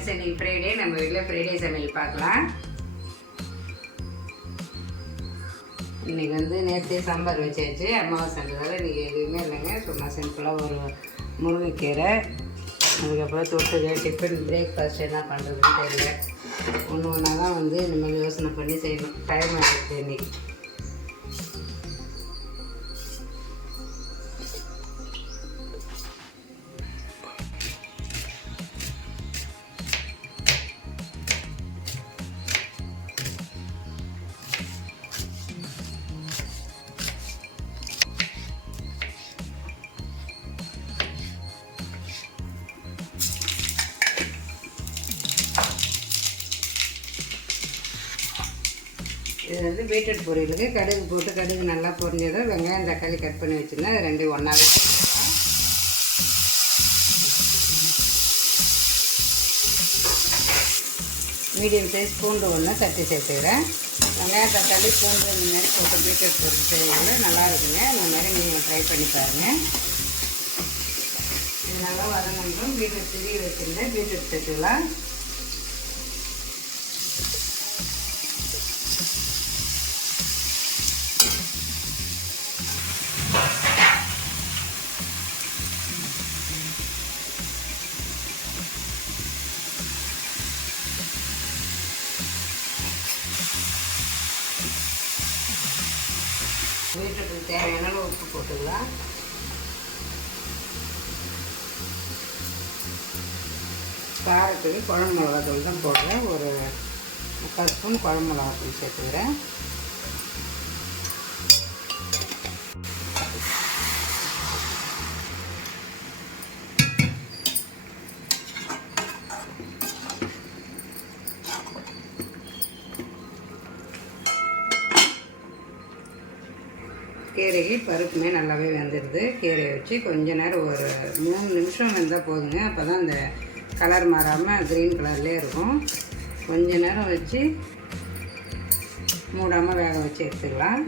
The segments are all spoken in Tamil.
ஃப்ரெண்ட்ஸ் இன்னைக்கு ஃப்ரைடே நம்ம வீட்டில் ஃப்ரைடே சமையல் பார்க்கலாம். இன்னைக்கு வந்து நேற்று சாம்பார் வச்சாச்சு. அமாவாசைன்றதால இன்றைக்கி எதுவுமே இல்லைங்க. சும்மா சிம்பிளாக ஒரு முருங்கைக்கீரை அதுக்கப்புறம் தொட்டுக்க டிஃபன் பிரேக்ஃபாஸ்ட் என்ன பண்ணுறதுன்னு தெரியல. ஒன்று ஒன்றா தான் வந்து இனிமேல் யோசனை பண்ணி செய்யணும். டைம் ஆகிடுச்சு இன்னைக்கு. வந்து பீட்ரூட் பொரியலுக்கு கடுகு போட்டு கடுகு நல்லா பொரிஞ்சதும் வெங்காயம் தக்காளி கட் பண்ணி வச்சுருந்தேன். அது ரெண்டு ஒன்றாவே மீடியம் சைஸ் பூண்டு ஒன்று தட்டி சேர்த்துக்கிறேன். வெங்காயம் தக்காளி பூண்டு இந்த மாதிரி போட்டு பீட்ரூட் பொரியல் செய்யறது நல்லா இருக்குங்க. இந்த மாதிரி நீங்கள் ட்ரை பண்ணி பாருங்கள் இது நல்லா வதங்கணும் பீட்ரூட் திருவி வச்சுருந்தேன். பீட்ரூட் சேர்த்துக்கலாம். வீட்டுக்கு தேவையான உப்பு போட்டுக்கலாம். காரத்துக்கு குழம்பு மிளகாத்தூள் தான் போடுறேன். ஒரு முக்கால் ஸ்பூன் குழம்பு மிளகாத்தூள் சேர்த்துக்கிறேன். கீரைக்கு பருப்புமே நல்லாவே வெந்துடுது. கீரையை வச்சு கொஞ்ச நேரம் ஒரு மூணு நிமிஷம் வெந்தால் போதுங்க. அப்போ தான் அந்த கலர் மாறாமல் க்ரீன் கலர்லேயே இருக்கும். கொஞ்ச நேரம் வச்சு மூடாமல் வேக வச்சு எடுத்துக்கலாம்.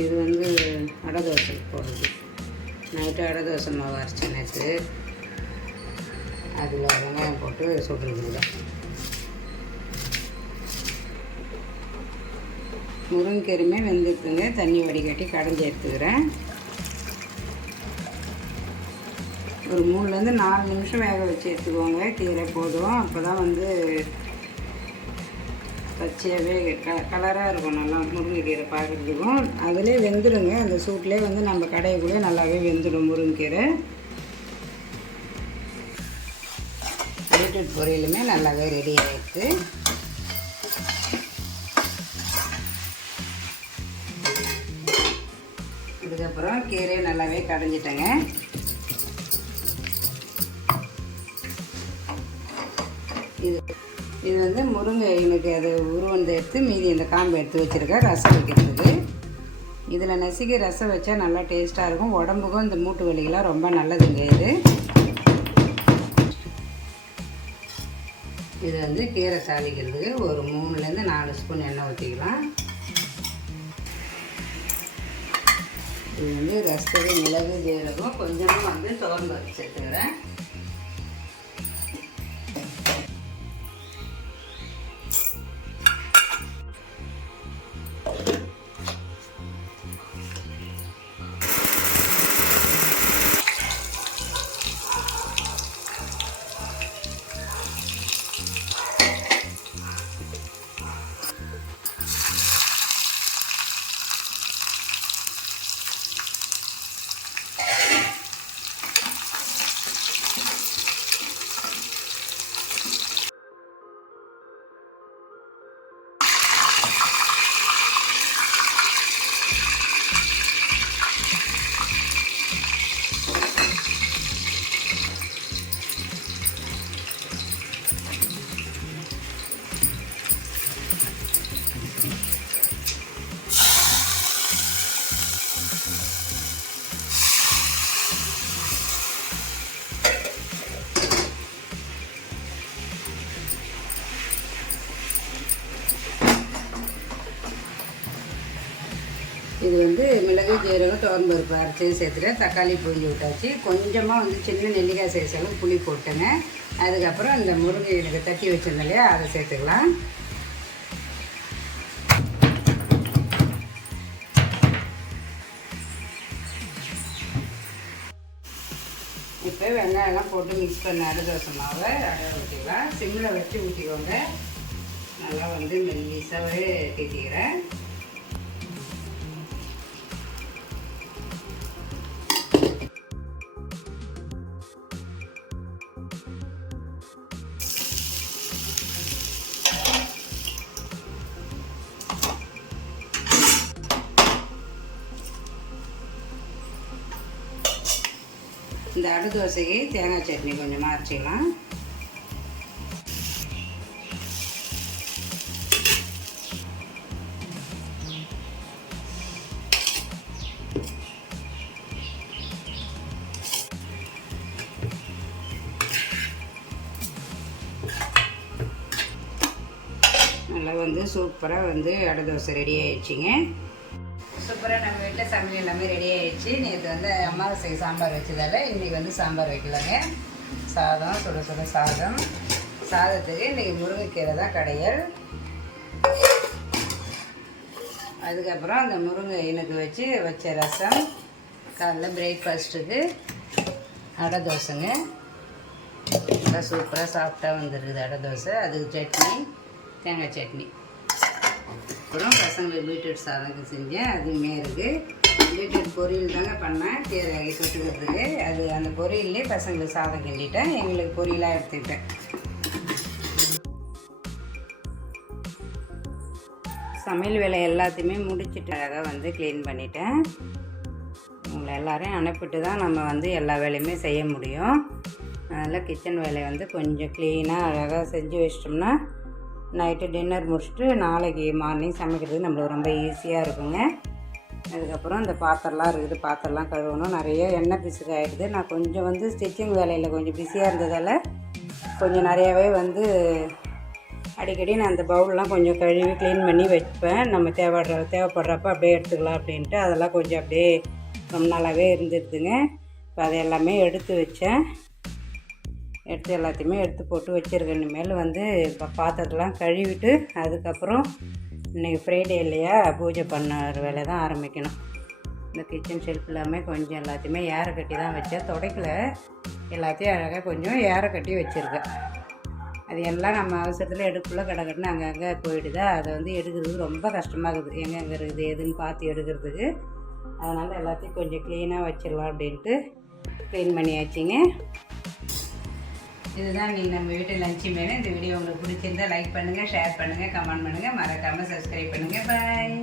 இது வந்து அடை தோசை போடுறது. நைட்டு அடை தோசை மாவு அரைச்சேன் நேற்று அதில் வெங்காயம் போட்டு சுடுறது. முருங்கருமே வெந்துருக்குங்க. தண்ணி வடிகட்டி கடைஞ்சி எடுத்துக்கிறேன். ஒரு மூணுலேருந்து நாலு நிமிஷம் வேக வச்சு எடுத்துக்கோங்க. கீரை போதும். அப்போ தான் வந்து பச்சையாகவே க கலராக இருக்கும். நல்லா முருங்கைக்கீரை பார்க்குறதுக்கும். அதிலே வெந்துடுங்க அந்த சூட்லேயே வந்து நம்ம கடைக்குள்ளே நல்லாவே வெந்துடும் முருங்கைக்கீரை பீட்ரூட் பொரியலுமே நல்லாவே ரெடி ஆகிடுது இதுக்கப்புறம் கீரையை நல்லாவே கடைஞ்சிட்டேங்க. இது இது வந்து முருங்கை எனக்கு அது உருவந்து எடுத்து மீதி இந்த காம்பு எடுத்து வச்சுருக்கேன் ரசம் வைக்கிறதுக்கு இதில் நசுக்கி ரசம் வச்சா நல்லா டேஸ்ட்டாக இருக்கும். உடம்புக்கும் இந்த மூட்டு வலிகள்லாம் ரொம்ப நல்லதுங்க இது. இது வந்து கீரை தாளிக்கிறதுக்கு ஒரு மூணுலேருந்து நாலு ஸ்பூன் எண்ணெய் ஊற்றிக்கலாம் இது வந்து ரசத்துக்கு மிளகு ஜீரகம் கொஞ்சமாக வந்து துவர்ந்து வச்சுக்கிறேன் இது வந்து மிளகு ஜீரகம் துவரம்பருப்பு அரைச்சி சேர்த்துட்டு தக்காளி புரிஞ்சு விட்டாச்சு. கொஞ்சமாக வந்து சின்ன நெல்லிக்காய் சைஸ் அளவு புளி போட்டுங்க. அதுக்கப்புறம் இந்த முருங்கை எனக்கு தட்டி வச்சிருந்தேன் இல்லையா அதை சேர்த்துக்கலாம். இப்போ வெங்காயம்லாம் போட்டு மிக்ஸ் பண்ண அடதோசை மாவை அடை ஊற்றிக்கலாம் சிம்மில் வச்சு ஊற்றிக்கோங்க நல்லா வந்து மெல்லிசாவே தீட்டிக்கிறேன் இந்த தோசைக்கு தேங்காய் சட்னி கொஞ்சமாக அரைச்சிக்கலாம். நல்லா வந்து சூப்பராக வந்து அடை தோசை ரெடி ஆயிடுச்சிங்க. சூப்பராக நம்ம வீட்டில் சமையல் எல்லாமே ரெடி ஆயிடுச்சு. நேற்று வந்து அமாவாசை சாம்பார் வச்சதால இன்றைக்கி வந்து சாம்பார் வைக்கலாங்க. சாதம் சுட சுட சாதம். சாதத்துக்கு இன்றைக்கி முருங்கைக்கீரை தான் கடையல். அதுக்கப்புறம் அந்த முருங்கை இனுக்கு வச்சு வச்ச ரசம் காலைல பிரேக்ஃபாஸ்ட்டுக்கு அடை தோசைங்க. நல்லா சூப்பராக சாஃப்டாக வந்துருக்குது அடை தோசை. அதுக்கு சட்னி தேங்காய் சட்னி. அப்புறம் பசங்களுக்கு பீட்ரூட் சாதம் செஞ்சேன். அதுவுமே இருக்குது பீட்ரூட் பொரியல் தாங்க பண்ணேன். கீரை தொட்டுக்கிறதுக்கு. அது அந்த பொரியல்லே பசங்களுக்கு சாதம் கிண்டிட்டேன். எங்களுக்கு பொரியலாக எடுத்துக்கிட்டேன். சமையல் வேலை எல்லாத்தையுமே முடிச்சுட்டு அழகாக வந்து க்ளீன் பண்ணிட்டேன். உங்களை எல்லோரையும் அனுப்பிட்டு தான் நம்ம வந்து எல்லா வேலையுமே செய்ய முடியும். அதனால் கிச்சன் வேலையை வந்து கொஞ்சம் க்ளீனாக அழகாக செஞ்சு வச்சிட்டோம்னா நைட்டு டின்னர் முடிச்சுட்டு நாளைக்கு மார்னிங் சமைக்கிறதுக்கு நம்மளுக்கு ரொம்ப ஈஸியாக இருக்குங்க. அதுக்கப்புறம் இந்த பாத்திரம்லாம் இருக்குது பாத்திரம்லாம் கழுவணும். நிறைய எண்ணெய் பிசுக்கு ஆகிடுது நான் கொஞ்சம் வந்து ஸ்டிச்சிங் வேலையில் கொஞ்சம் பிஸியாக இருந்ததால் கொஞ்சம் நிறையாவே வந்து அடிக்கடி நான் அந்த பவுல்லாம் கொஞ்சம் கழுவி க்ளீன் பண்ணி வைப்பேன். நம்ம தேவைப்படுற தேவைப்படுறப்ப அப்படியே எடுத்துக்கலாம் அப்படின்ட்டு அதெல்லாம் கொஞ்சம் அப்படியே ரொம்ப நாளாகவே இருந்துருதுங்க. இப்போ அதை எல்லாமே எடுத்து வச்சேன். எடுத்து எல்லாத்தையுமே எடுத்து போட்டு வச்சுருக்கேன். இனிமேல் வந்து இப்போ பாத்திரத்தெலாம் கழுவிட்டு அதுக்கப்புறம் இன்றைக்கி ஃப்ரைடே இல்லையா பூஜை பண்ணுற வேலை தான் ஆரம்பிக்கணும். இந்த கிச்சன் ஷெல்ஃப் எல்லாமே கொஞ்சம் எல்லாத்தையுமே ஏற கட்டி தான் வச்சேன். துடைக்கல. எல்லாத்தையும் அழகாக கொஞ்சம் ஏற கட்டி வச்சுருக்கேன். அது எல்லாம் நம்ம அவசரத்தில் எடுக்குள்ளே கிடக்கட்டுன்னு அங்கங்கே போயிடுதா அதை வந்து எடுக்கிறதுக்கு ரொம்ப கஷ்டமாக இருக்குது. எங்கெங்கே இருக்குது எதுன்னு பார்த்து எடுக்கிறதுக்கு. அதனால் எல்லாத்தையும் கொஞ்சம் க்ளீனாக வச்சிடலாம் அப்படின்ட்டு க்ளீன் பண்ணியாச்சுங்க. இதுதான் நீங்கள் நம்ம வீட்டு லஞ்சு மேலே இந்த வீடியோ உங்களுக்கு பிடிச்சிருந்தா லைக் பண்ணுங்கள் ஷேர் பண்ணுங்கள் கமெண்ட் பண்ணுங்கள் மறக்காமல் சப்ஸ்கிரைப் பண்ணுங்கள் பாய்